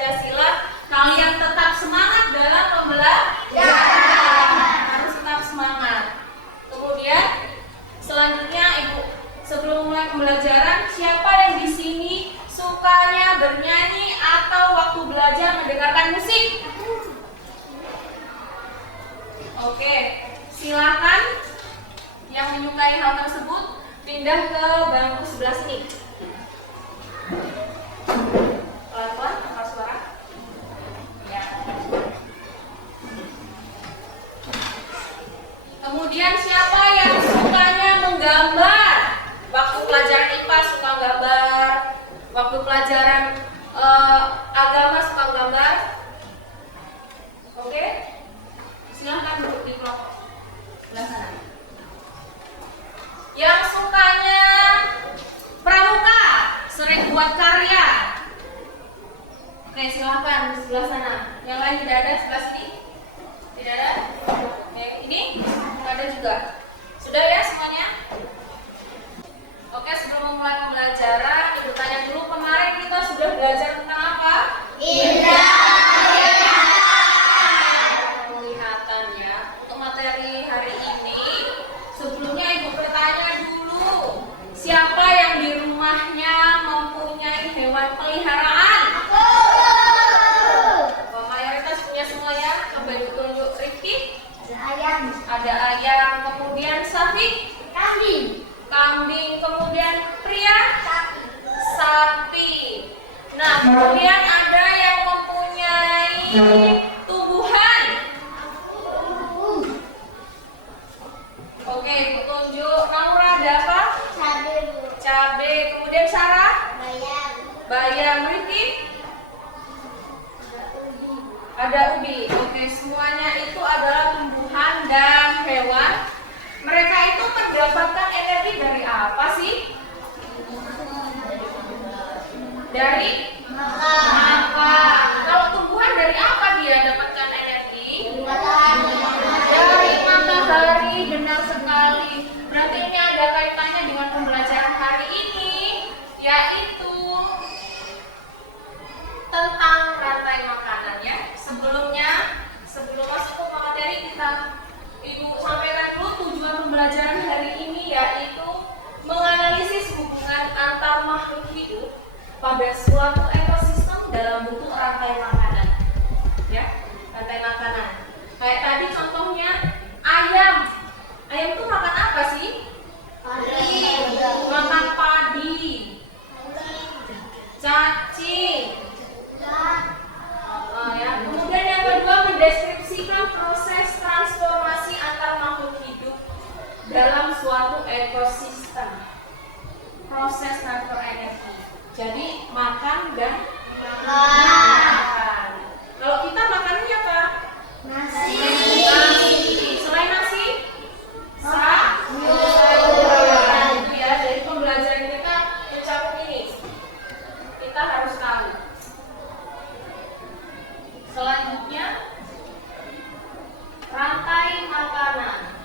Pancasila, kalian tetap semangat dalam pembelajaran. Harus tetap semangat. Kemudian selanjutnya Ibu, sebelum mulai pembelajaran, siapa yang di sini sukanya bernyanyi atau waktu belajar mendengarkan musik? Oke, silakan yang menyukai hal tersebut pindah ke bangku sebelah sini. Pelan-pelan, angkat suara. Ya. Kemudian siapa yang sukanya menggambar? Waktu pelajaran IPA suka gambar, waktu pelajaran agama suka gambar. Oke? Silahkan duduk di kelompok sebelah sana. Yang sukanya pramuka, sering buat karya. Oke, silahkan di sebelah sana. Yang lain tidak ada, sebelah sini? Tidak ada? Oke, ini tidak ada juga. Sudah ya semuanya? Oke, sebelum memulai pembelajaran, Ibu tanya dulu, kemarin kita sudah belajar tentang apa? Indra. Siapa yang di rumahnya mempunyai hewan peliharaan? Aku. Mayoritas punya semuanya. Coba Ibu tunjuk. Rifki? Ada ayam. Kemudian Safi? Kambing. Kambing. Kemudian Pria? Sapi. Nah, kemudian ada yang mempunyai tumbuhan. Oke, Ibu tunjuk. Naura ada apa? Cabai. Kemudian Sarah? Bayam. Riki? Ada ubi. Oke, semuanya itu adalah tumbuhan dan hewan. Mereka itu mendapatkan energi dari apa sih? Dari makan. Kalau tumbuhan dari apa dia dapatkan energi? Dari matahari. Benar sekali. Berarti ini ada kaitannya dengan pembelajaran hari ini, yaitu tentang rantai makanan ya. Sebelum masuk ke materi, Ibu sampaikan dulu tujuan pembelajaran hari ini, yaitu menganalisis hubungan antar makhluk hidup pada suatu ekosistem dalam bentuk rantai makanan. Ya, rantai makanan. Kayak tadi contohnya ayam. Ayam itu makan apa sih? Makan padi, cacing. Ya. Kemudian yang kedua, mendeskripsikan proses transformasi antar makhluk hidup dalam suatu ekosistem. Proses transfer energi. Jadi makan dan makan. Kalau kita makannya apa? Nasi. Selain nasi? Sayuran. Itu ya, dari pembelajaran kita mencakup ini. Kita harus tahu. Selanjutnya, rantai makanan.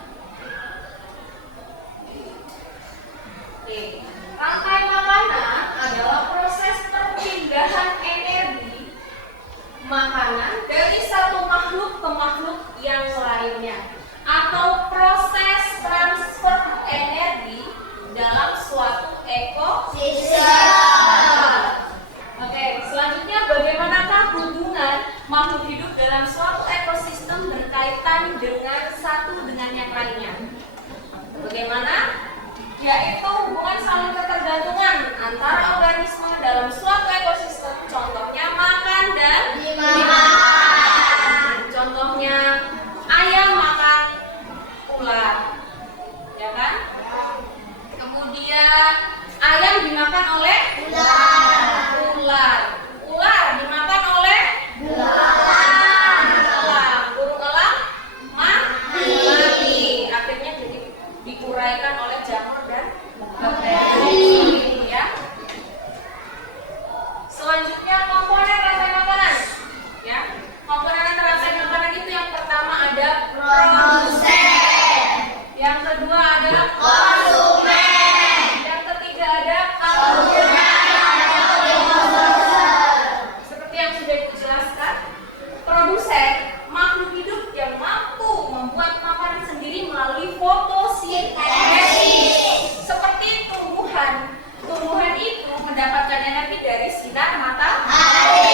Oke. Rantai makanan adalah proses perpindahan energi makanan dari satu makhluk ke makhluk yang lainnya, atau proses transfer energi dalam suatu ekosistem. Oke, selanjutnya bagaimanakah hubungan makhluk hidup dalam suatu ekosistem berkaitan dengan satu dengan yang lainnya? Bagaimana? Yaitu hubungan saling ketergantungan antara organisme dalam suatu ekosistem. Contohnya makan dan dimakan. Contohnya ayam makan ular, ya kan? Kemudian ayam dimakan oleh ular. Ular dimakan oleh elang. Burung elang mati. Akhirnya jadi diuraikan oleh jamur dan bakteri, ya. jelaskan. Produsen makhluk hidup yang mampu membuat makanan sendiri melalui fotosintesis. Seperti tumbuhan. Tumbuhan itu mendapatkan energi dari sinar matahari.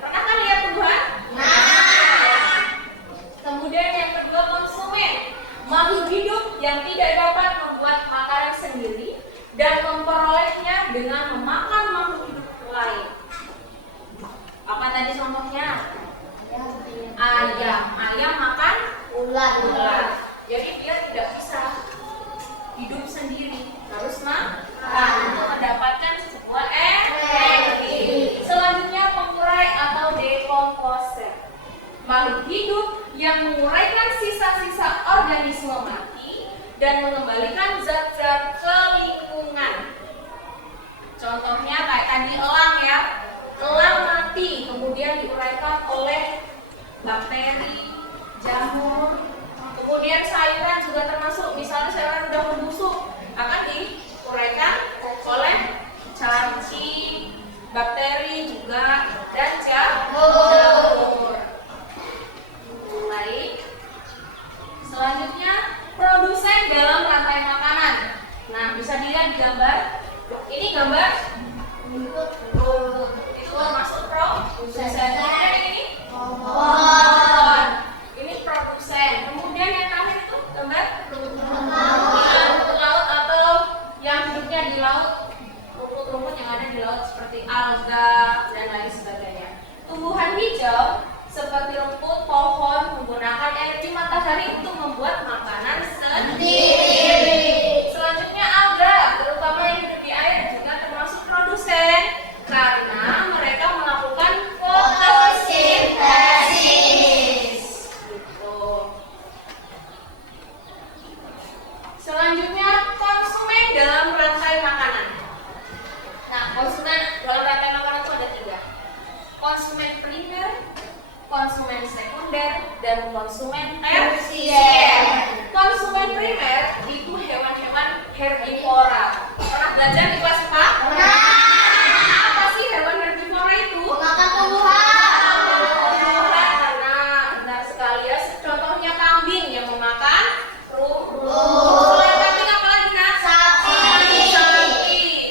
Pernah kan lihat tumbuhan? Kemudian yang kedua, konsumen. Makhluk hidup yang tidak dapat membuat makanan sendiri dan memperolehnya dengan memakan makhluk hidup lain. Apa tadi contohnya? Ayam makan ular. Jadi dia tidak bisa hidup sendiri, harus makan untuk mendapatkan sebuah energi. Selanjutnya, pengurai atau dekomposer. Makhluk hidup yang menguraikan sisa-sisa organisme mati dan mengembalikan zat-zat ke lingkungan. Contohnya kayak tadi elang ya. Elang mati kemudian diuraikan oleh bakteri, jamur. Kemudian sayuran juga termasuk, misalnya sayuran udah membusuk akan diuraikan oleh cacing, bakteri juga dan jamur. Selanjutnya, produsen dalam rantai makanan. Nah, bisa dilihat di gambar. Ini gambar rumput. Itu termasuk produsen. Kemudian ini ini produsen. Kemudian yang terakhir itu gambar rumput laut atau yang hidupnya di laut. Rumput-rumput yang ada di laut seperti alga dan lain sebagainya. Tumbuhan hijau seperti rumput, pohon menggunakan energi matahari untuk membuat makanan sendiri. Selanjutnya, alga, terutama yang hidup di air, juga termasuk produsen karena mereka melakukan fotosintesis. Selanjutnya, konsumen dalam rantai makanan. Nah, konsumen dalam rantai makanan itu ada 3. Konsumen primer, konsumen sekunder, dan konsumen tersier. Konsumen primer itu hewan-hewan herbivora. Pernah belajar di kelas 4? Apa sih hewan herbivora itu? Makan tumbuhan. Benar sekali ya. Contohnya kambing yang memakan rumput. Selain kambing apa lagi, Nak?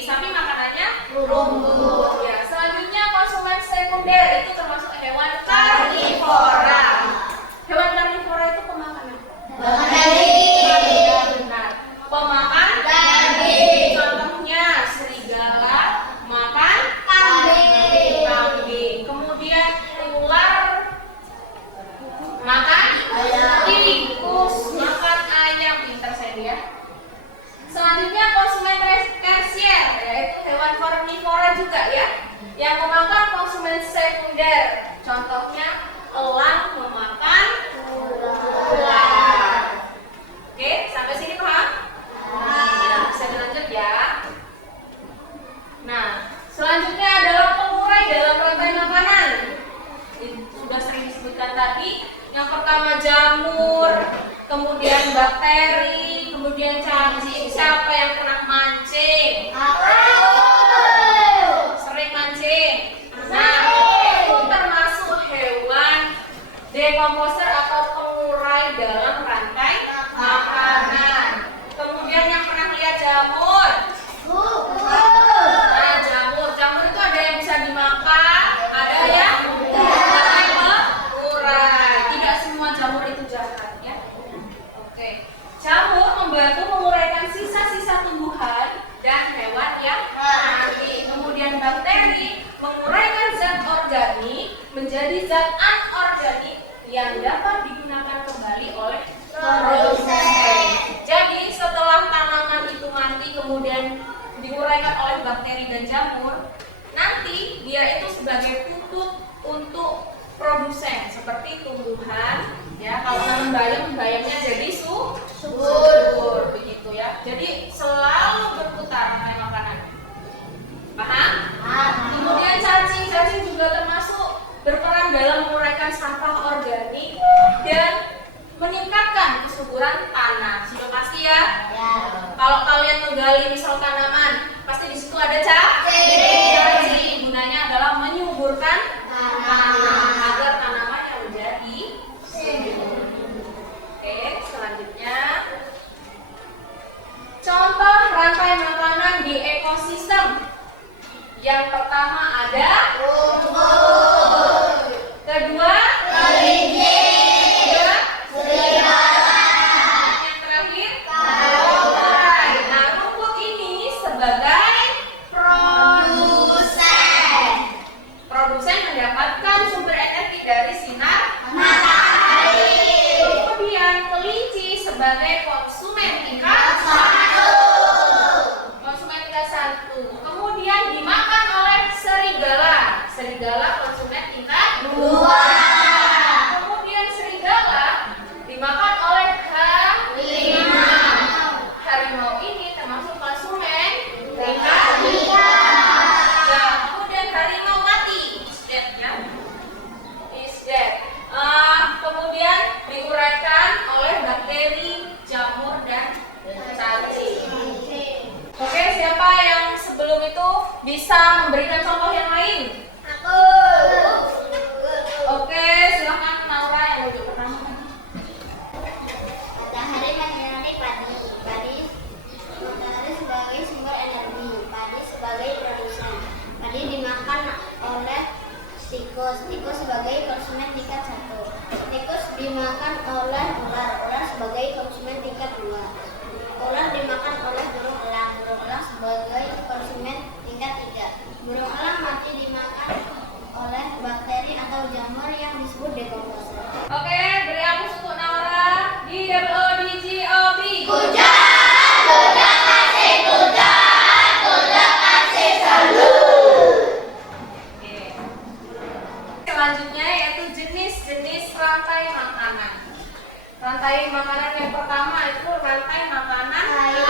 Sapi makanannya rumput. Ya. Selanjutnya konsumen sekunder itu termasuk hewan karnivora. Hewan karnivora itu pemakan apa? Makan daging. Benar. Pemakan daging. Contohnya serigala makan kambing. Kemudian ular makan tikus, makan ayam. Pintar saya dia. Selanjutnya konsumen tersier, yaitu hewan karnivora juga ya, yang memakan konsumen sekunder. Contohnya elang memakan ular. Oke, sampai sini paham? Bisa dilanjut ya. Nah, selanjutnya adalah pengurai dalam rantai makanan. Itu sudah sering disebutkan tadi. Yang pertama jamur, kemudian bakteri, kemudian cacing. Siapa yang pernah mancing? Sering mancing. Nah, itu termasuk hewan dekomposer atau pengurai dalam rantai makanan. Kemudian yang pernah lihat jamur? Nah, jamur itu ada yang bisa dimakan, ada yang dapat mengurai. Tidak semua jamur itu jahat ya. Oke. Jamur membantu menguraikan sisa-sisa tumbuhan dan hewan yang mati. Kemudian bakteri menguraikan zat organik menjadi zat anorganik yang dapat digunakan kembali oleh produsen. Jadi setelah tanaman itu mati kemudian diuraikan oleh bakteri dan jamur, nanti dia itu sebagai pupuk untuk produsen seperti tumbuhan ya. Kalau nanam bayamnya jadi subur begitu ya. Jadi selalu berputar rantai makanan. Paham? Kemudian cacing juga termasuk berperan dalam menguraikan sampah organik dan meningkatkan kesuburan tanah. Sudah pasti ya? Kalau kalian menggali misal tanaman, pasti di situ ada cacing. Gunanya adalah menyuburkan rantai makanan di ekosistem? Yang pertama ada kedua kelinci, ketiga, serigala, yang terakhir tauran, nah rumput ini sebagai produsen mendapatkan sumber energi dari sinar matahari, kemudian kelinci sebagai konsumen tingkat kemudian dimakan oleh serigala konsumen tingkat 2. Kemudian serigala dimakan oleh harimau ini termasuk konsumen tingkat 3. Kemudian harimau mati is dead. Kemudian diuraikan oleh bakteri, jamur dan cacing. Oke, siapa yang sebelum itu bisa memberikan contoh yang lain? Aku. Oke, silakan Naura yang wujud pertama. Matahari menyinari padi. Matahari sebagai sumber energi. Padi sebagai produsen. Padi dimakan oleh tikus sebagai konsumen tingkat 1. Tikus dimakan oleh ular sebagai konsumen tingkat 2. Ular dimakan oleh burung elang sebagai konsumen tingkat 3. Burung elang mati dimakan oleh bakteri atau jamur yang disebut dekomposer. Oke, beri aplaus untuk Naura di WODGOB. Kuda kasih salut. Oke. Selanjutnya yaitu jenis-jenis rantai makanan. Rantai makanan yang pertama itu rantai makanan air.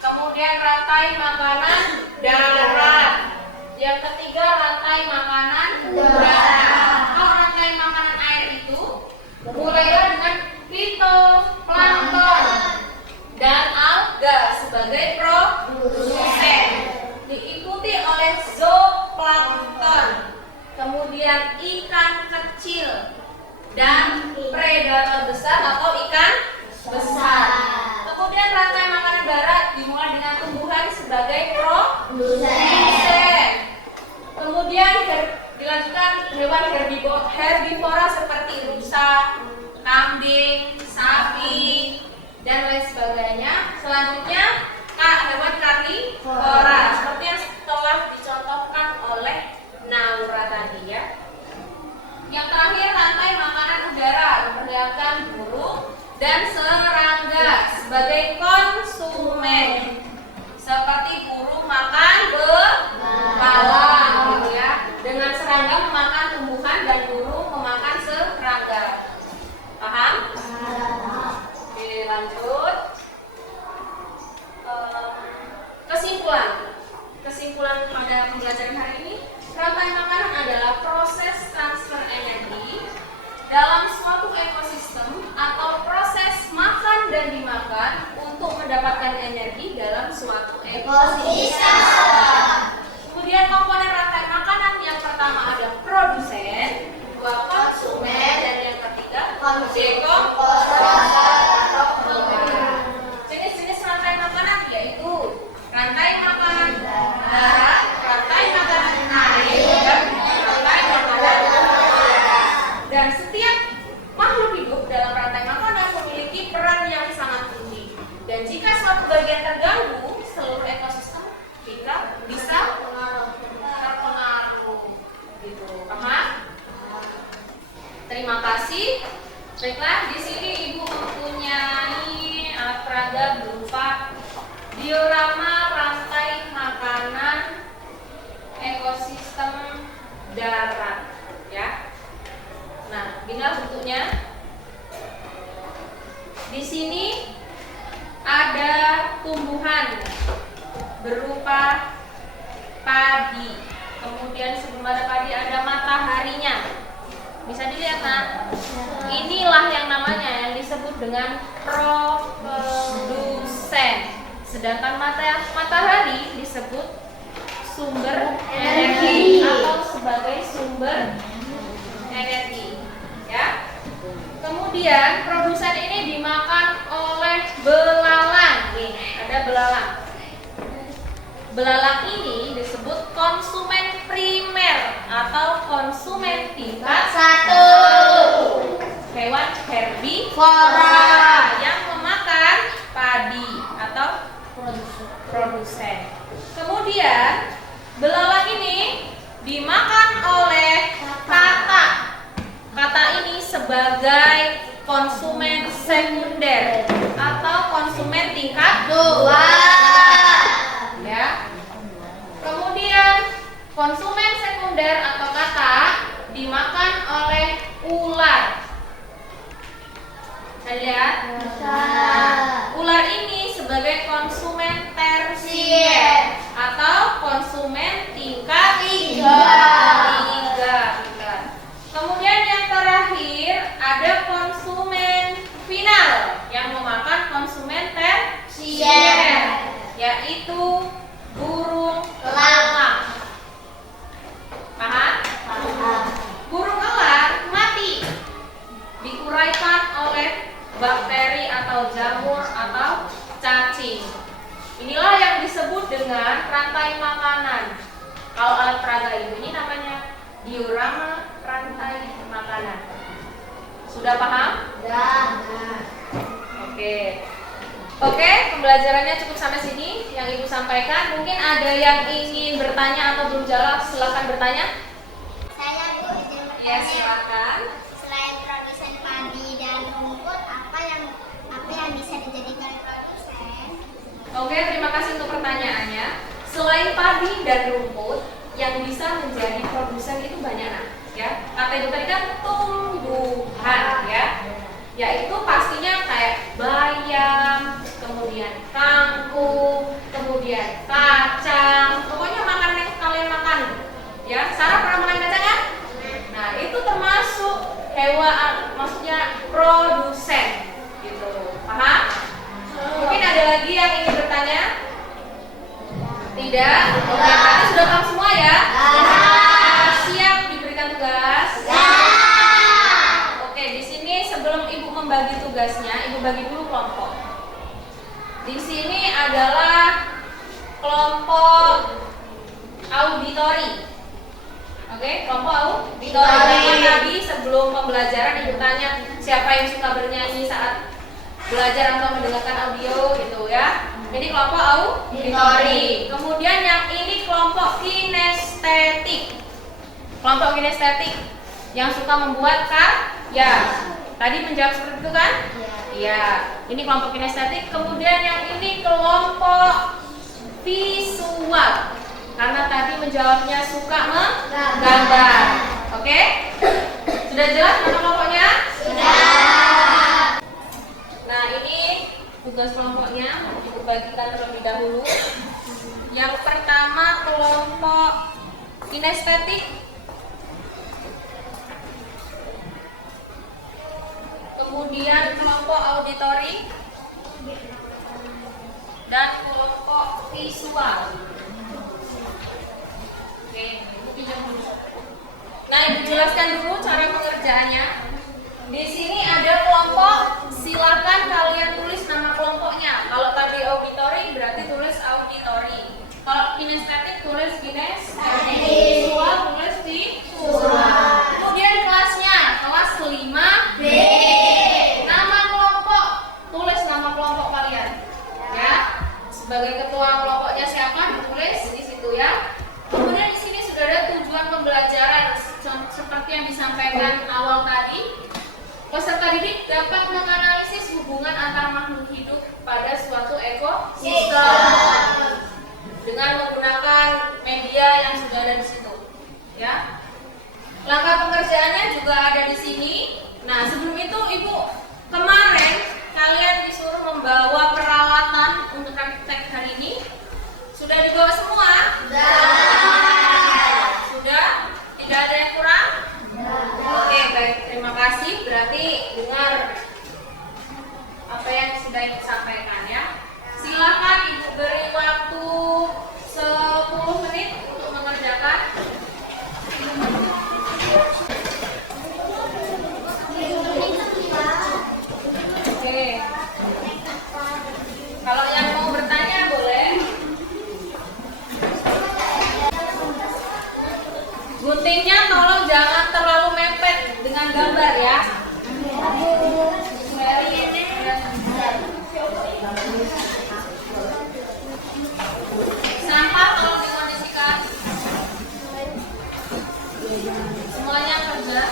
Kemudian rantai makanan darat. Yang ketiga rantai makanan udara. Kalau rantai makanan air itu mulailah dengan fitoplankton dan alga sebagai produsen. Diikuti oleh zooplankton, kemudian ikan kecil dan predator besar atau ikan besar. Kemudian rantai makanan darat dimulai dengan tumbuhan sebagai produsen. Kemudian dilanjutkan hewan herbivora seperti rusa, kambing, sapi, dan lain sebagainya. Selanjutnya hewan karnivora seperti yang telah dicontohkan oleh Naura tadi ya. Yang terakhir rantai makanan udara memperlihatkan burung dan serangga sebagai konsumen. Seperti burung makan belalang gitu ya. Dengan serangga memakan tumbuhan dan burung memakan serangga. Paham? Oke, lanjut. Kesimpulan pada pembelajaran hari ini, rantai makanan adalah proses transfer energi dalam suatu ekosistem atau proses makan dan dimakan untuk mendapatkan energi dalam suatu ekosistem. Kemudian komponen rantai makanan yang pertama ada produsen, kedua konsumen, dan yang ketiga dekomposer atau pengolahan. Jenis-jenis rantai makanan yaitu rantai makanan darat, rantai makanan air, dan rantai makanan udara. Dan setiap makhluk hidup dalam rantai makanan memiliki peran yang sangat penting. Dan jika suatu bagian terganggu, seluruh ekosistem bisa terpengaruh. Gitu, paham? Terima kasih. Baiklah, di sini Ibu mempunyai alat peraga berupa diorama rantai makanan ekosistem darat, ya. Nah, inilah bentuknya. Di sini ada tumbuhan berupa padi. Kemudian sebelum ada padi ada mataharinya. Bisa dilihat, Nak. Inilah yang namanya yang disebut dengan produsen. Sedangkan matahari disebut sumber energi atau sebagai sumber energi, ya. Kemudian produsen ini dimakan oleh belalang. Nih, ada ada belalang. Belalang ini disebut konsumen primer atau konsumen tingkat 1. hewan herbivora yang memakan padi atau produsen. Kemudian belalang ini dimakan oleh kata. Kata ini sebagai konsumen sekunder atau konsumen tingkat 2. ya. Kemudian konsumen sekunder atau kata dimakan oleh ular. Saya lihat. Ular ini sebagai konsumen tersier atau konsumen tingkat 3. Kemudian yang terakhir ada konsumen final yang memakan konsumen tersier, yaitu burung elang. Paham? Burung elang mati diuraikan oleh bakteri atau jamur atau cacing. Inilah yang disebut dengan rantai makanan. Kalau alat peraga ini namanya diorama rantai makanan. Sudah paham? Oke, pembelajarannya cukup sampai sini yang Ibu sampaikan. Mungkin ada yang ingin bertanya atau belum jelas, silakan bertanya. Saya Bu izin bertanya. Ya, silakan. Selain produsen padi dan rumput, apa yang bisa dijadikan produsen? Oke, terima kasih untuk pertanyaannya. Selain padi dan rumput, yang bisa menjadi produsen itu banyak, ya. Kata Ibu tadi kan tumbuhan, ya. Yaitu pastinya kayak bayam, kemudian kangkung, kemudian kacang. Pokoknya makanan yang kalian makan, ya. Sarah pernah makan kacang kan? Nah, itu termasuk hewan, maksudnya produsen, gitu. Paham? Mungkin ada lagi yang ingin bertanya? Tidak? Oke, berarti sudah paham semua ya? Siap diberikan tugas? Oke, di sini sebelum Ibu membagi tugasnya, Ibu bagi dulu kelompok. Di sini adalah kelompok auditori. Oke, kelompok auditori. Tadi sebelum pembelajaran Ibu tanya siapa yang suka bernyanyi saat belajar atau mendengarkan audio gitu ya. Jadi kelompok auditori. Kemudian yang ini kelompok kinestetik. Kelompok kinestetik yang suka membuat karya. Tadi menjawab seperti itu kan? Iya. Ini kelompok kinestetik. Kemudian yang ini kelompok visual. Karena tadi menjawabnya suka menggambar. Oke? Sudah jelas nama kelompoknya? Sudah. Nah, ini tugas kelompoknya Ibu bagikan terlebih dahulu. Yang pertama kelompok kinestetik, kemudian kelompok auditori, dan kelompok visual. Oke, Ibu pinjam dulu. Nah, Ibu jelaskan dulu cara pengerjaannya. Di sini ada kelompok, silakan kalian tulis nama kelompoknya. Kalau tadi auditori berarti tulis auditori. Kalau kinestetik tulis kinestetik. Visual tulis visual. Kemudian kelasnya, kelas 5B. Nama kelompok, tulis nama kelompok kalian. Ya. Sebagai ketua kelompoknya siapa ditulis di situ ya. Kemudian di sini sudah ada tujuan pembelajaran seperti yang disampaikan awal tadi. Peserta didik dapat menganalisis hubungan antar makhluk hidup pada suatu ekosistem dengan menggunakan media yang sudah ada di situ. Ya. Langkah pengerjaannya juga ada di sini. Nah, sebelum itu Ibu kemarin kalian disuruh membawa peralatan untuk praktek hari ini. Sudah dibawa semua? Sudah? Tidak ada yang kurang? Oke, baik. Terima kasih. Berarti dengar apa yang sudah Ibu sampaikan ya. Silakan Ibu beri waktu 10 menit untuk mengerjakan. Oke. Kalau yang mau bertanya Guntingnya tolong jangan terlalu mepet dengan gambar ya. Sampah tolong dikondisikan. Semuanya kerja.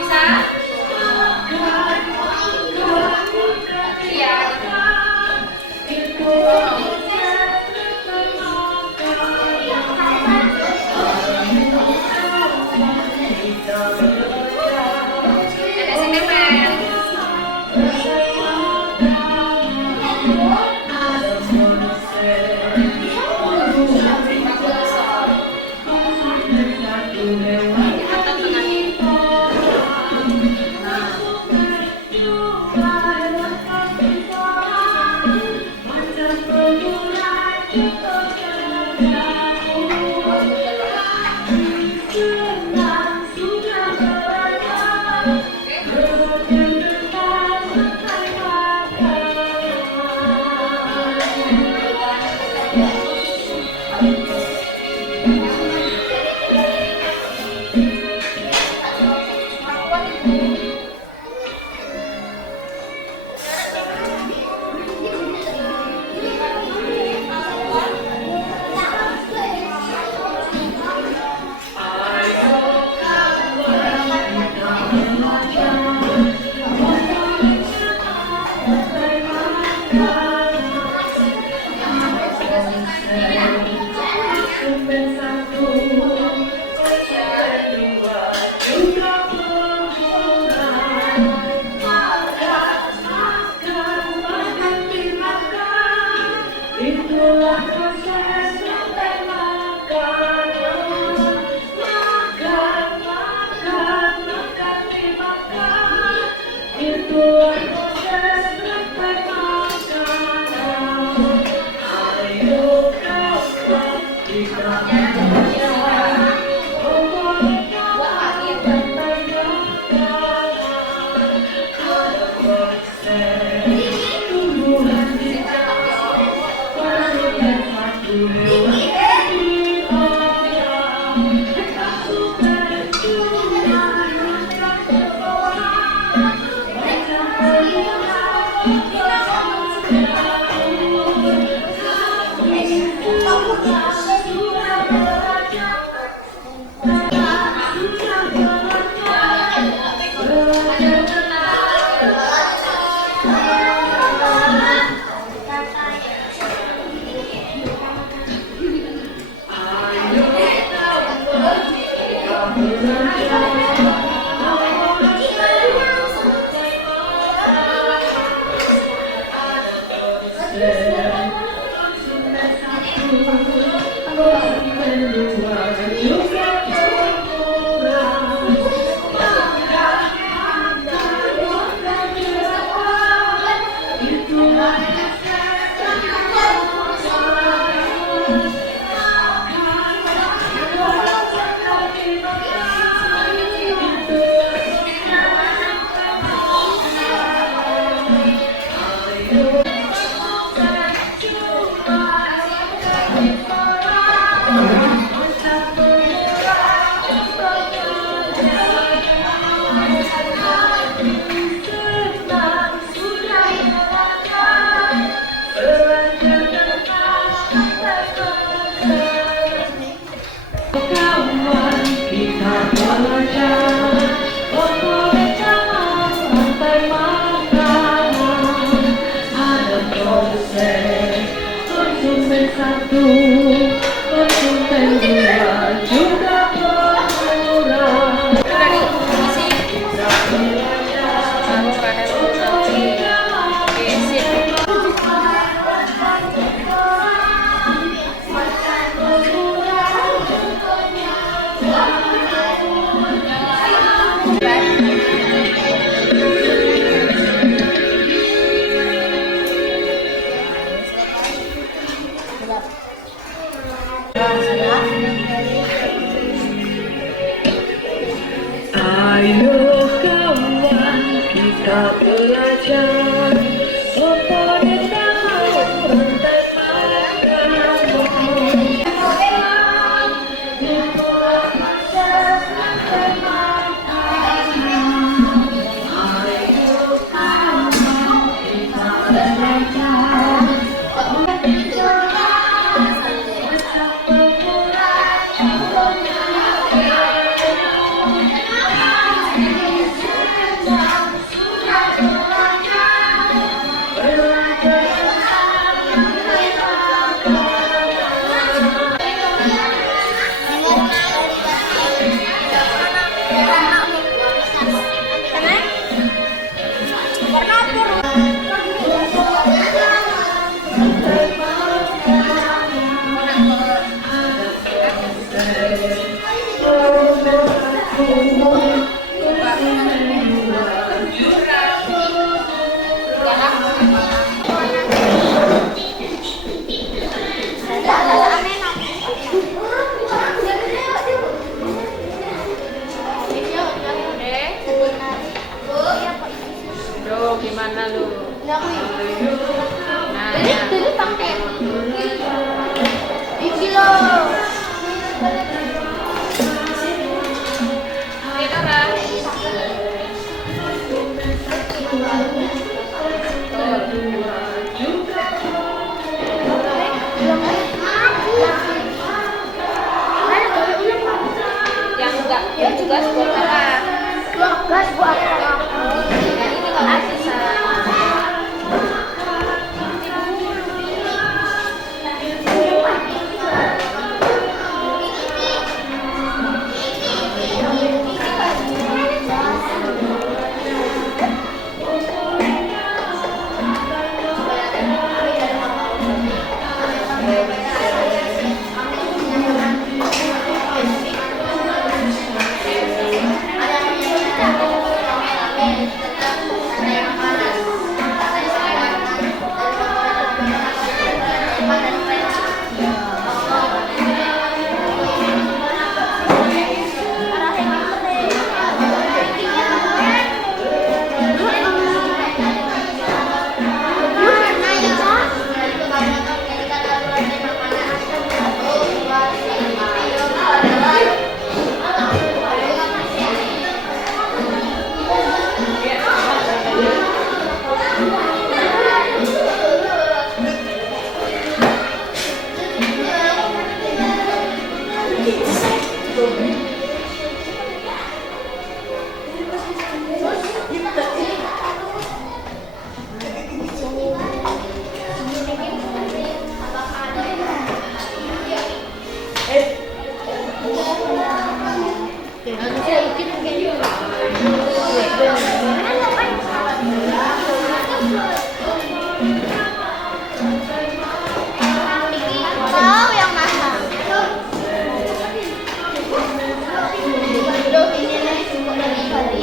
Bisa? Ayo kawan kita belajar Oponeta rantai Gimana lu? Nah, Jadi pakai iki loh. yang enggak, yang juga buat apa? Gas buat apa? Nah, ini kalau sisa. Kau yang masak. Duduk ini nih cukup dari tadi.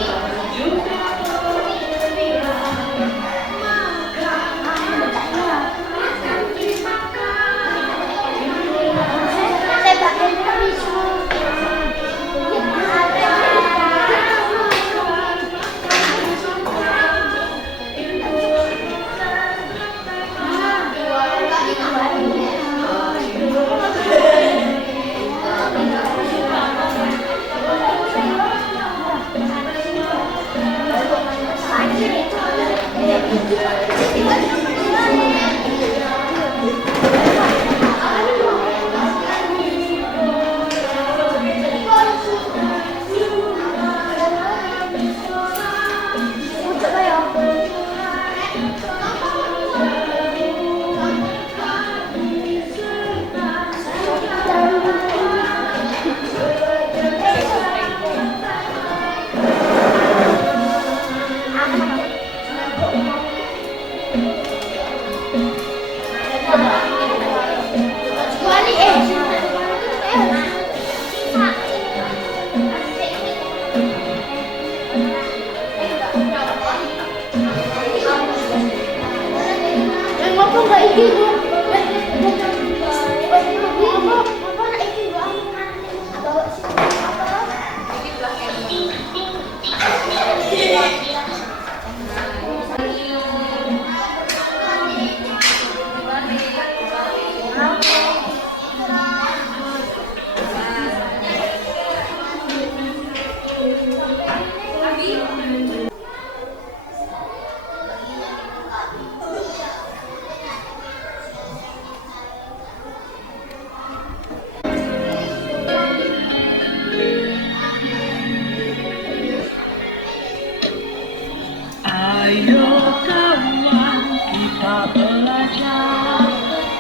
Ayo kawan kita belajar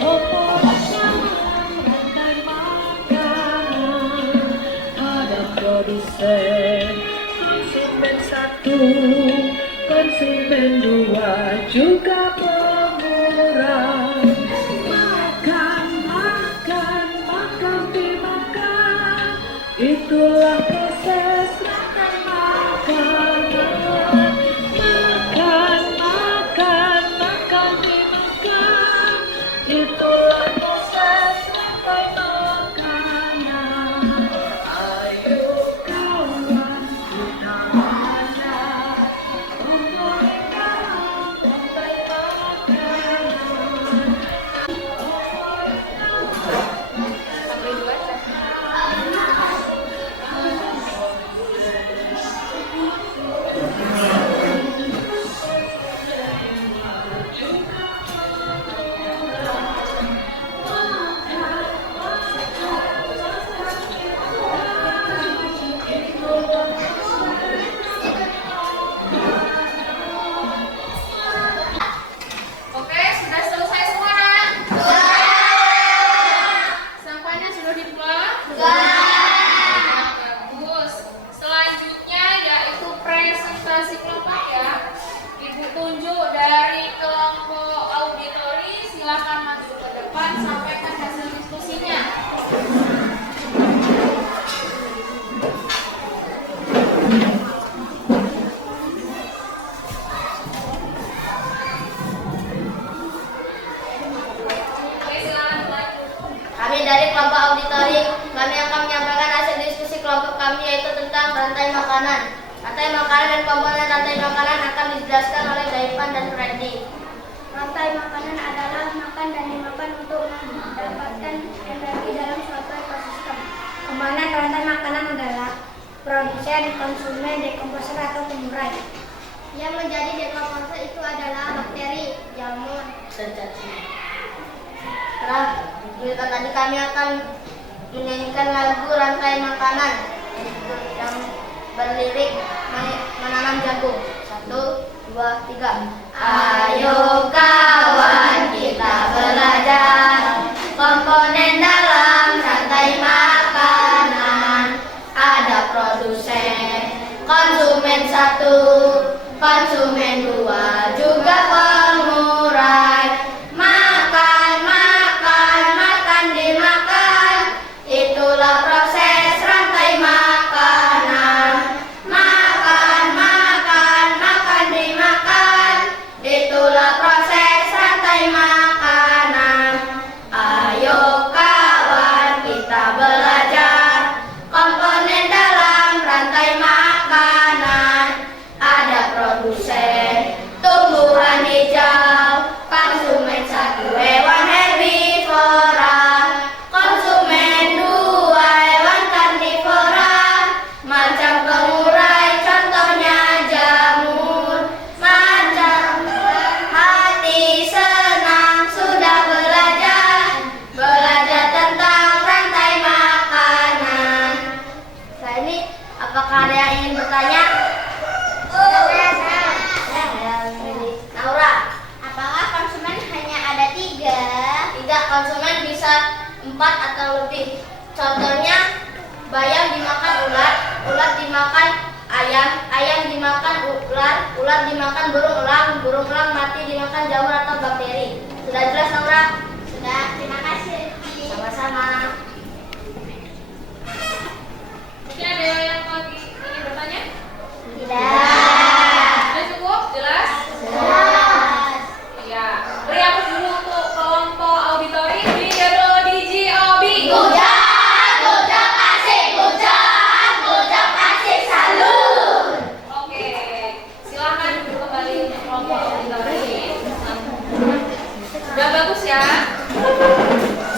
operasi rantai makanan. Ada produsen, konsumen satu, konsumen dua, juga pemurah. Makan, makan, makan dimakan, itulah proses rantai makanan. Itulah proses rantai makanan. Ayo kawan kita belajar operasi rantai makanan. Oke, sudah selesai semua kan? Sampahnya sudah dibuang? Bagus. Selanjutnya yaitu presentasi kelompok ya. Ibu tunjuk dari kelompok auditori, silakan maju ke depan sampaikan hasil diskusinya. Oke, silakan lanjut. Kami dari kelompok auditori, kami akan menyampaikan hasil diskusi kelompok kami yaitu tentang rantai makanan. Rantai makanan dan komponen rantai makanan akan dijelaskan oleh Daipan dan Freddy. Rantai makanan adalah makan dan dimakan untuk mendapatkan energi dalam suatu ekosistem. Komponen rantai makanan adalah produsen, konsumen, dekomposer atau pengurai. Yang menjadi dekomposer itu adalah bakteri, jamur, dan cacing. Setelah tadi kami akan menyanyikan lagu rantai makanan yang berlirik menanam jagung. 1, 2, 3. Ayo kawan kita belajar komponen dalam rantai makanan. Ada produsen, konsumen 1, konsumen 2, juga pengurai. Makan, makan, makan dimakan. Itulah proses rantai makanan. Makan, makan, makan dimakan. Itulah proses rantai makanan. Ayo kawan kita belajar komponen dalam rantai makanan. Ada produsen, tumbuhan hijau, konsumen 1, hewan herbivora, konsumen 2, hewan karnivora. Macam pengurai contohnya jamur. Macam hati senang sudah belajar tentang rantai makanan. Nah, ini apakah ada yang ingin bertanya? Naura, apakah konsumen hanya ada 3? Tidak, konsumen bisa 4 atau lebih. Contohnya, bayam dimakan ular, ular dimakan ayam, ayam dimakan ular, ular dimakan burung elang mati dimakan jamur atau bakteri. Sudah jelas, Naura? Sudah, terima kasih. Sama-sama. Mungkin ada yang lagi ingin bertanya? Tidak. Sudah cukup? Jelas? Jelas. Iya. Beri aku dulu untuk kelompok auditori di DGOB. Gujak asik salun. Oke. Silakan duduk kembali untuk kelompok auditori. Sudah bagus ya.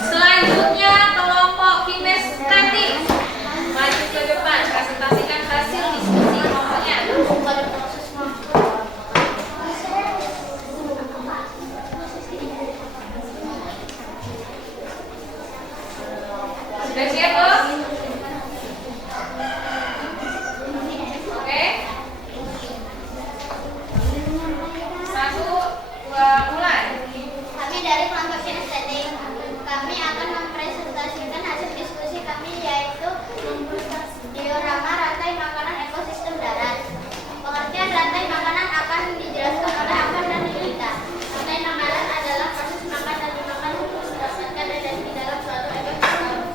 Selanjutnya kelompok kinestetik. Maju ke depan, presentasikan hasil diskusi kelompoknya. Sudah siap, Bos? Oke. 1, 2, mulai. Kami dari kelompok kinestetik, kami akan mempresentasikan hasil diskusi kami, yaitu diorama rantai makanan ekosistem darat. Pengertian rantai makanan akan dijelaskan oleh Afan dan Lilita. Rantai makanan adalah proses makan dan dimakan berdasarkan energi dalam suatu ekosistem.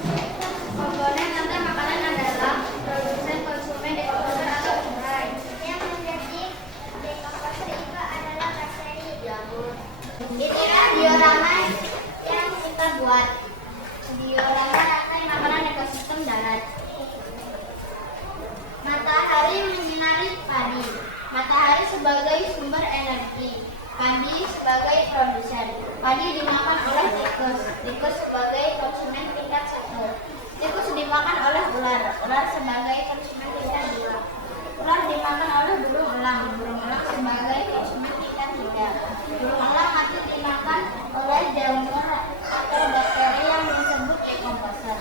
Komponen rantai makanan adalah produsen, konsumen, dekomposer atau pengurai. Yang menjadi dekomposer itu adalah bakteri, jamur. Inilah diorama yang kita buat. Diorama rantai makanan ekosistem darat. Matahari menyinari padi. Matahari sebagai sumber energi. Padi sebagai produsen. Padi dimakan oleh tikus. Tikus sebagai konsumen tingkat 1. Tikus dimakan oleh ular. Ular sebagai konsumen tingkat 2. Ular dimakan oleh burung elang. Burung elang sebagai konsumen tingkat 3. Burung elang mati dimakan oleh jamur atau bakteri yang disebut dekomposer.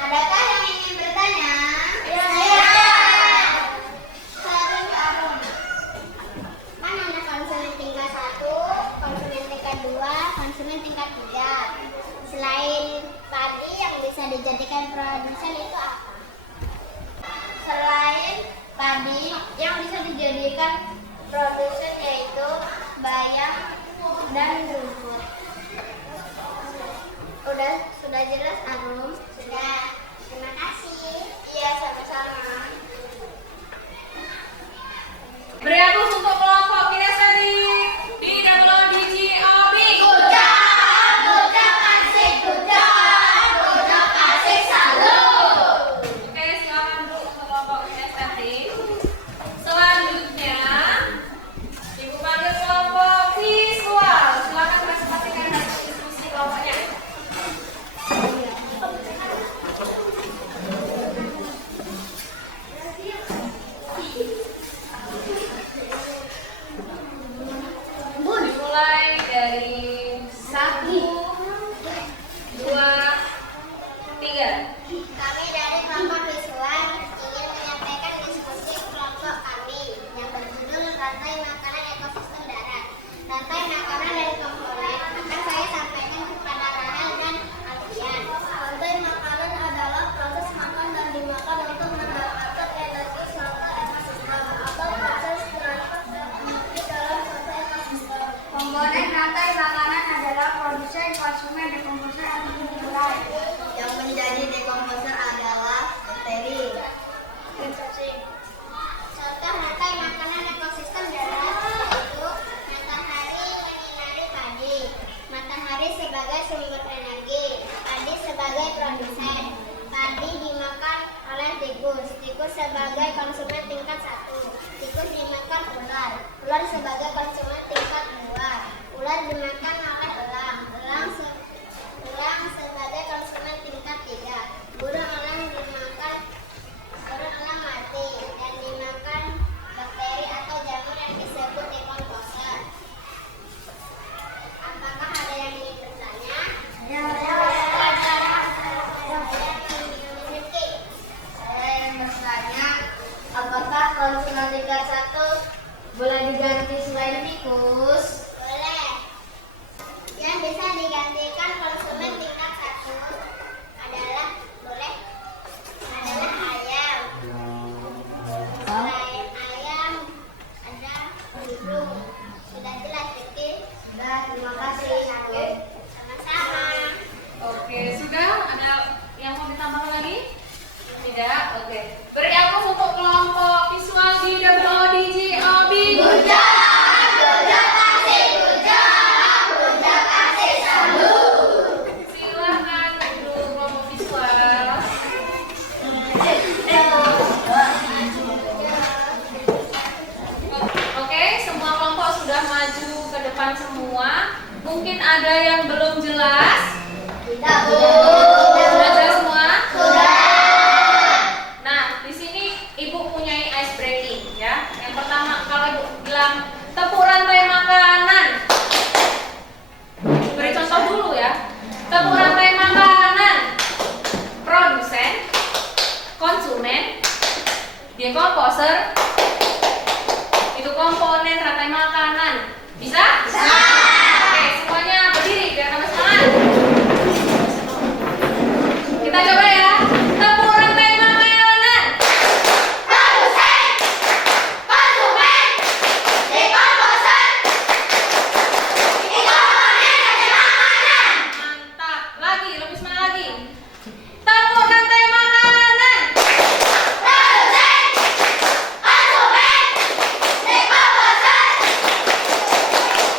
Adakah yang ingin bertanya? Saya. Mana ada konsumen tingkat 1, konsumen tingkat 2, konsumen tingkat 3? Selain padi yang bisa dijadikan produsen itu apa? Selain padi yang bisa dijadikan produsen yaitu bayam dan rumput. Sudah jelas, Arum? Sudah. Terima kasih. Iya, sama-sama. Beri aplaus untuk kelompok kinestetik di DGOB. Gujak asik salun. Oke, silakan duduk untuk kelompok kinestetik. Selanjutnya, Ibu panggil kelompok visual. Silakan presentasikan hasil diskusi kelompoknya. sebagai konsumen tingkat 1. Tikus dimakan ular. Ular sebagai konsumen tingkat 2. Ular dimakan oleh elang. Elang sebagai konsumen tingkat 3. Burung elang mati dan dimakan bakteri atau jamur yang disebut dekomposer. Apakah ada yang ingin bertanya? Ya. Apakah konsumen tingkat 1 boleh diganti selain tikus? Boleh. Yang bisa digantikan konsumen tingkat 1 adalah ayam. Selain ayam ada burung. Sudah jelas, Vicky? Sudah, terima kasih. Sama-sama. Oke, sudah? Ada yang mau ditambahkan lagi? Tidak? Oke. Beri aplaus untuk kelompok visual di WODGOB. Silakan duduk kelompok visual. Oke, semua kelompok sudah maju ke depan semua. Mungkin ada yang belum jelas. Tidak, Bu. Sudah jelas semua? Sudah. Nah, di sini Ibu punya ice breaking ya. Yang pertama, kalau Ibu bilang tepuk rantai makanan. Beri contoh dulu ya. Tepuk rantai makanan. Produsen, konsumen, dekomposer. Itu komponen rantai makanan. Bisa? Bisa. Oke, semuanya berdiri biar tambah semangat. Kita coba ya. Tepuk rantai makanan. Produsen, konsumen, dekomposer, komponen rantai makanan. Mantap. Lagi, lebih semangat lagi. Tepuk rantai makanan. Produsen, konsumen, dekomposer,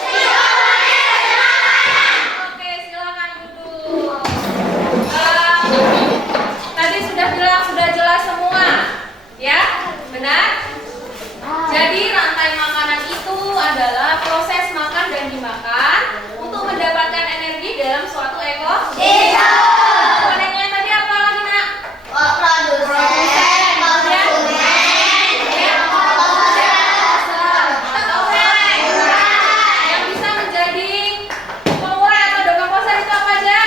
komponen rantai makanan. Oke, silakan duduk. Tadi sudah bilang sudah jelas semua, ya? Benar? Jadi rantai makanan itu adalah proses makan dan dimakan untuk mendapatkan energi dalam suatu ekosistem. Komponennya tadi apa lagi, Nak? Produsen, konsumen, dekomposer, Yang bisa menjadi pengurai atau dekomposer itu apa aja?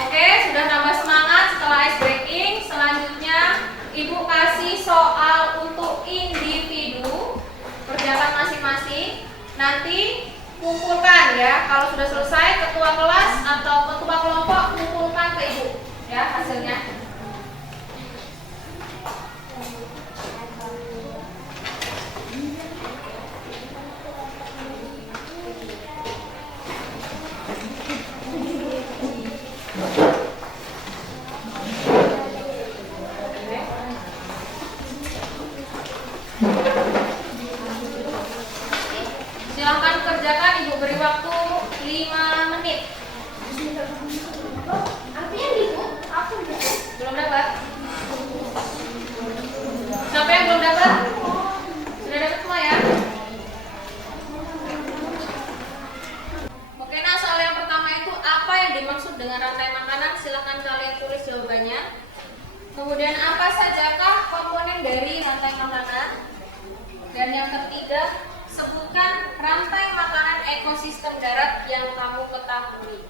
Oke, sudah tambah semangat setelah ice breaking. Selanjutnya Ibu kasih soal untuk individu. Kerjakan masing-masing. Nanti kumpulkan ya. Kalau sudah selesai, ketua kelas atau ketua kelompok kumpulkan ke Ibu ya hasilnya. Silahkan kerjakan, Ibu beri waktu 5 menit. Belum dapat? Siapa yang belum dapat? Sudah dapat semua ya? Oke, nah soal yang pertama itu apa yang dimaksud dengan rantai makanan? Silahkan kalian tulis jawabannya. Kemudian apa sajakah komponen dari rantai makanan? Dan yang ketiga, sebutkan rantai makanan ekosistem darat yang kamu ketahui.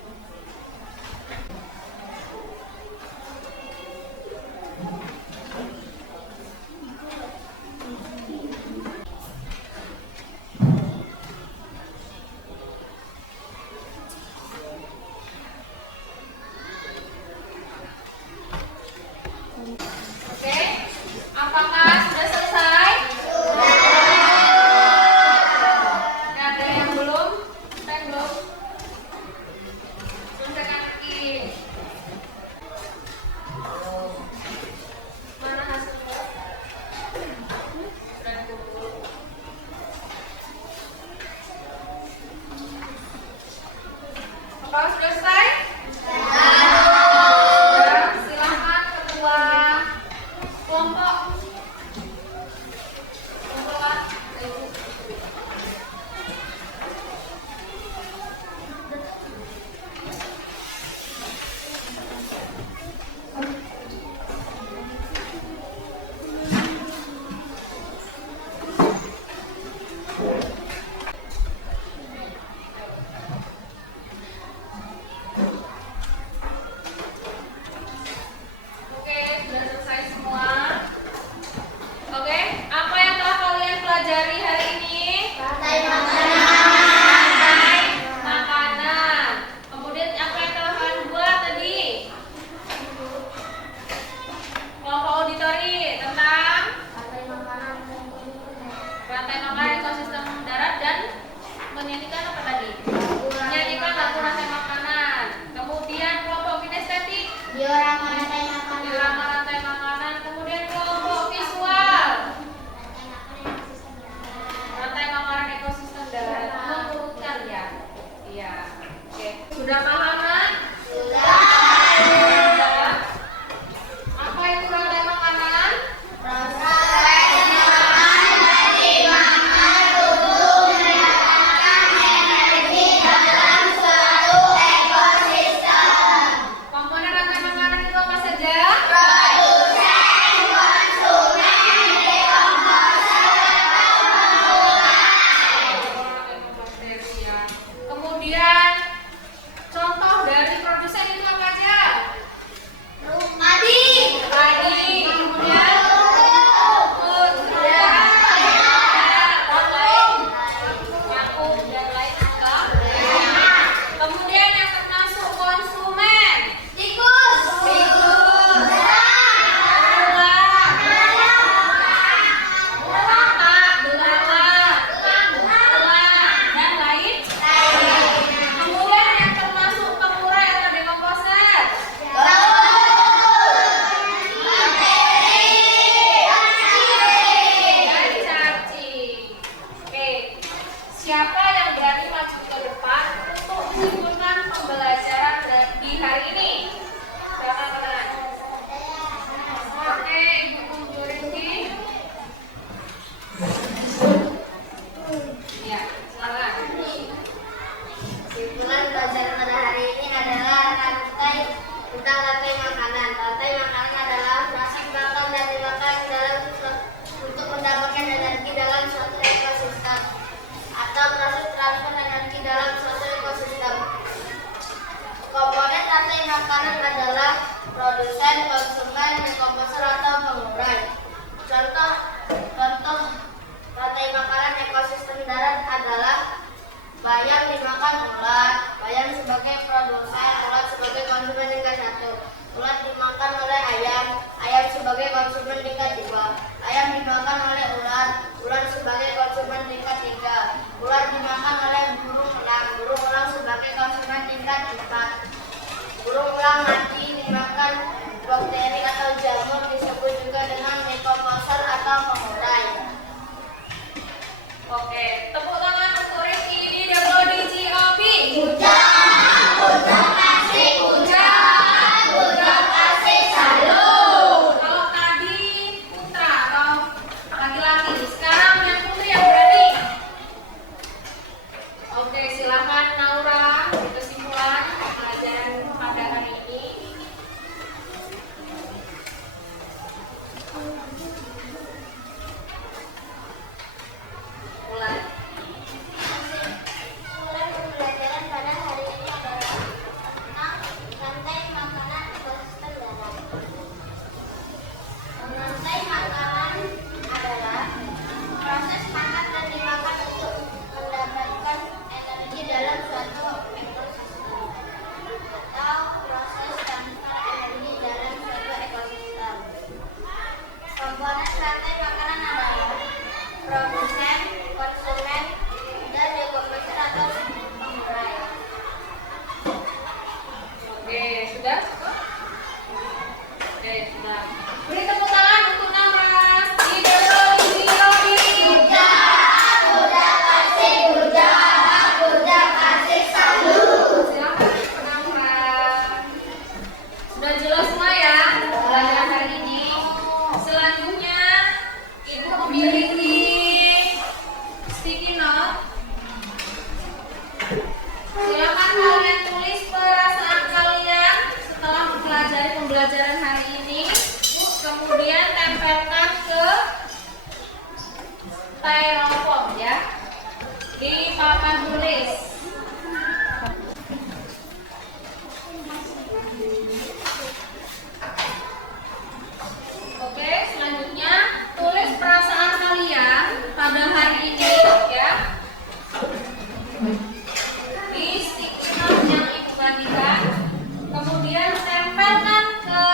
Oke, apakah sudah selesai? Ada yang belum? Ada yang belum? Sudah pahaman? Sudah. Apa itu rantai makanan? Rantai makanan dari makan tubuh mendapatkan energi dalam suatu ekosistem. Komponen rantai makanan itu apa saja? Produsen, konsumen, dekomposer, Bakteri ya. Kemudian contoh dari produsen itu apa aja? padi, Padi. Kemudian vakum dan lain apa? Kemudian yang termasuk konsumen. tikus, Dan lain. Kemudian yang termasuk pengurai atau dekomposer. Dan cacing. Oke. Siapa yang berani maju ke depan untuk menyimpulkan pembelajaran di hari ini? Silakan. Oke, Ibu Jurinki. Ya, silakan. Kesimpulan pelajaran pada hari ini adalah tentang rantai makanan. Rantai makanan adalah proses makan dan dimakan untuk mendapatkan energi dalam suatu ekosistem atau proses transfer energi dalam suatu ekosistem. Komponen rantai makanan adalah produsen, konsumen, dekomposer atau pengurai. Contoh rantai makanan ekosistem darat adalah bayam dimakan ulat, bayam sebagai produsen, ulat sebagai konsumen tingkat 1. Ulat dimakan oleh ayam, ayam sebagai konsumen tingkat 2. Ayam dimakan oleh ulat, ulat sebagai konsumen tingkat 3. Ulat dimakan oleh burung elang sebagai konsumen tingkat 4. Burung elang mati dimakan bakteri atau jamur disebut juga dengan dekomposer atau pengurai. Oke, tepuk tangan untuk Rizky di WDGOB. Kalau tadi putra atau laki-laki, sekarang yang putri yang berani. Oke, silakan Naura di kesimpulan pelajaran pada hari ini. Mulai. Kesimpulan pembelajaran pada hari ini adalah tentang rantai makanan ekosistem darat. Rantai makanan adalah proses makan dan dimakan untuk mendapatkan energi dalam suatu ekosistem atau proses transfer energi dalam suatu ekosistem. Komponen rantai makanan adalah produsen, konsumen, dan dekomposer atau pengurai. Oke, sudah? Oke, sudah. Beri tepuk tangan untuk Naura di WDGOB. Silakan Naura. Sudah jelas semua ya pelajaran hari ini. Selanjutnya Ibu memiliki sticky note. Silakan kalian tulis perasaan kalian setelah mempelajari pembelajaran hari ini. Kemudian tempelkan ke styrofoam ya di papan tulis. Oke, selanjutnya tulis perasaan kalian pada hari ini ya. Di sticky note yang Ibu bagikan, kemudian tempelkan ke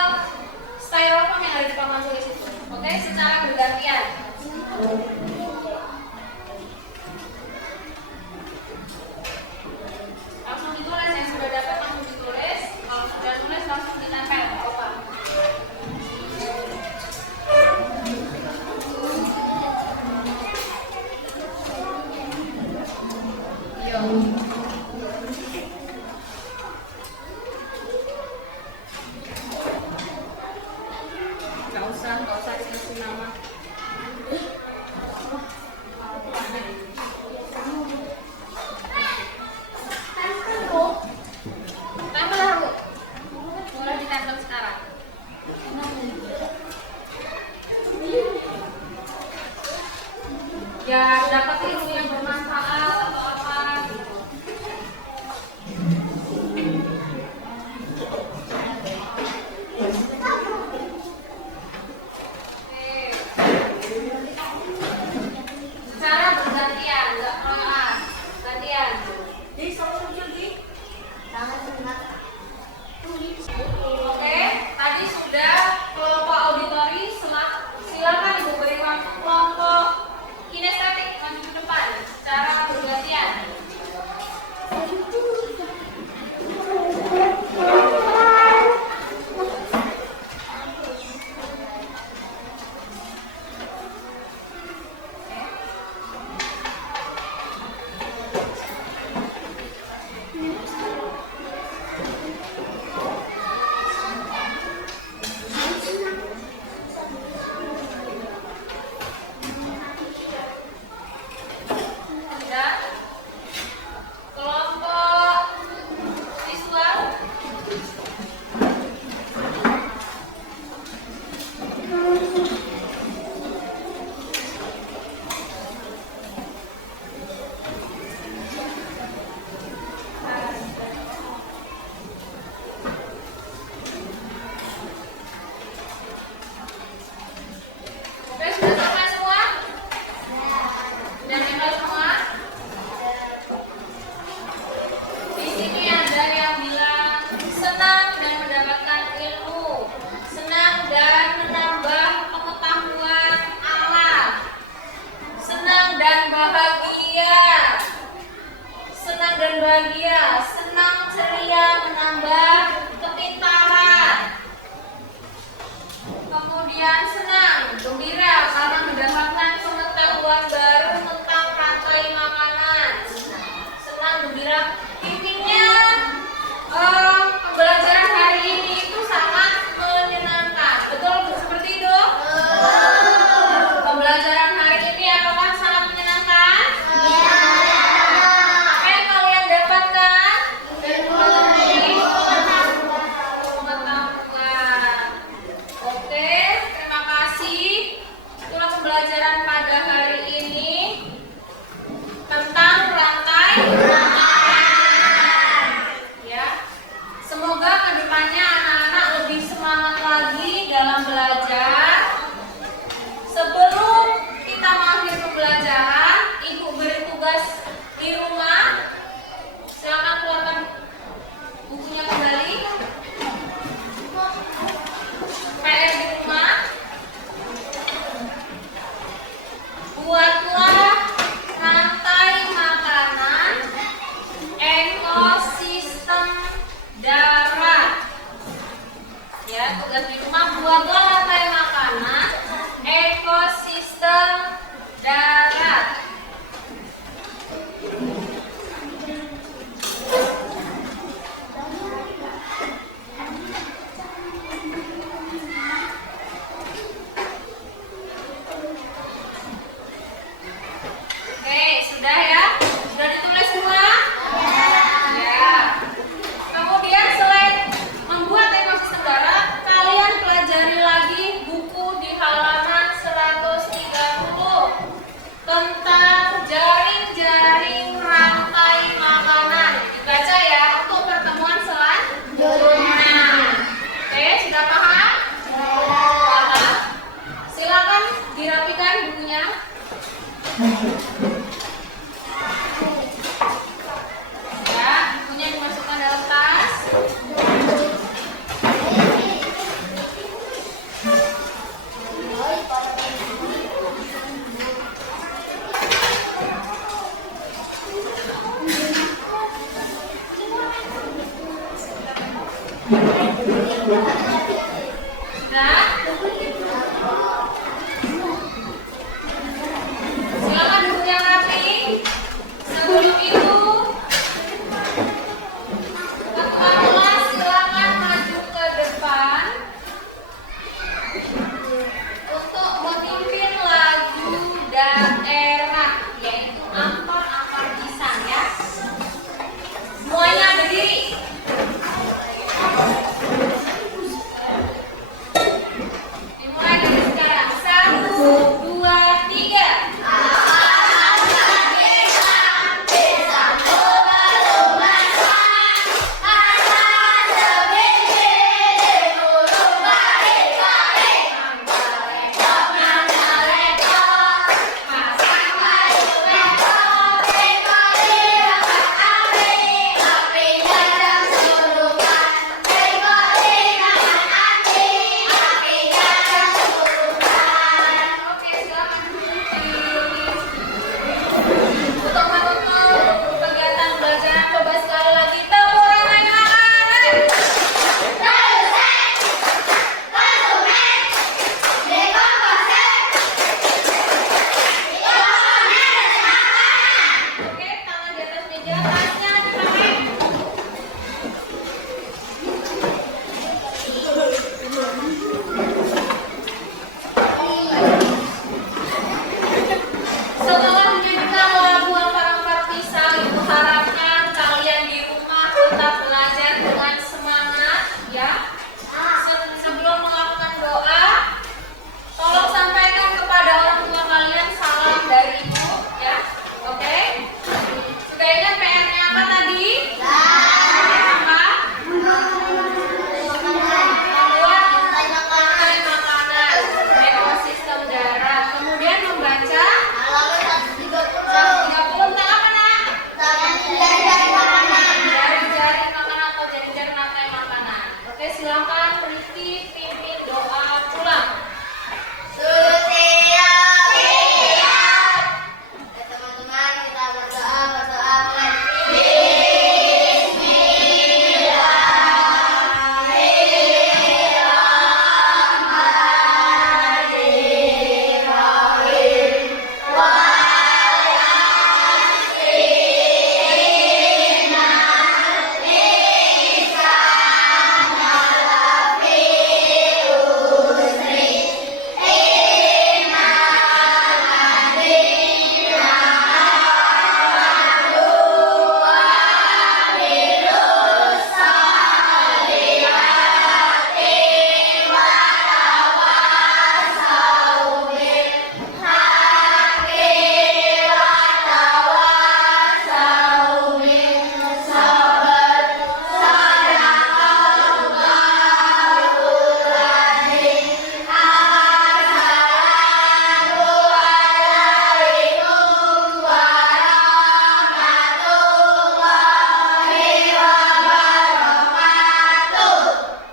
styrofoam yang ada di papan tulis itu. Oke, secara bergantian. Langsung ditulis yang sudah dapat, langsung ditulis. Kalau sudah tulis langsung ditempel, nggak apa-apa. biar dapat ilmu yang bermanfaat atau apa gitu. Cara bergantian, nggak keroyokan. Gantian. Di sama di. Tangan semak. Oke, tadi sudah kelompok auditori, silakan Ibu beri waktu kelompok kinestetik maju ke depan. Cara bergantian. Dan kelompok visual. Oke, sudah selesai semua? Sudah selesai semua? Di sini ada yang bilang senang dan mendapatkan ilmu, senang dan menambah pengetahuan alam, senang dan bahagia, senang dan bahagia, senang ceria menambah kepintaran. Kemudian senang, gembira karena mendapatkan pengetahuan baru tentang rantai makanan. Senang, gembira. Intinya pembelajaran hari ini itu sangat menyenangkan. Betul seperti itu? Pembelajaran hari ini apakah sangat menyenangkan? Apa yang kalian dapatkan? Pengetahuan. Oke, terima kasih. Itulah pembelajaran pada hari ini tentang rantai makanan. Ya, semoga kedepannya anak-anak lebih semangat lagi dalam belajar. Sebelum kita mengakhiri pembelajaran, Ibu beri tugas di rumah. Silakan keluarkan bukunya kembali. PR di rumah. Buatlah rantai makanan ekosistem darat. Ya, tugas di rumah, buatlah rantai makanan ekosistem darat. Oke, sudah ya? Sudah ditulis semua? Ya. Kemudian selain membuat ekosistem darat, kalian pelajari lagi buku di halaman 130 tentang jaring-jaring rantai makanan. Dibaca ya untuk pertemuan selanjutnya. Oke, sudah paham? Paham? Silakan dirapikan bukunya. Ya, bukunya dimasukkan dalam tas. Sudah? Silakan duduk yang rapi. Sebelum itu, ketua kelas silakan maju ke depan untuk memimpin lagu daerah, yaitu ampar-ampar pisang ya. Semuanya berdiri. silakan Rifki pimpin doa pulang. Teman-teman kita berdoa mulai.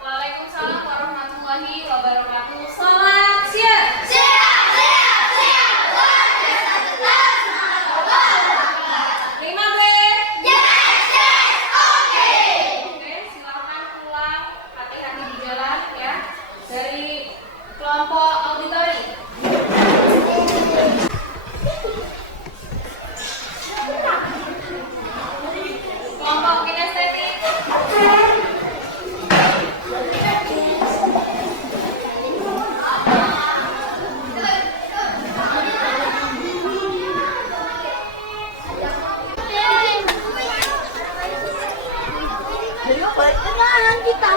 Waalaikumsalam warahmatullahi wabarakatuh. Selamat siang. Lima B. Oke, silakan pulang. Hati-hati di jalan ya. Dari kelompok auditori. Kelompok kinestetik. Ayo, kita.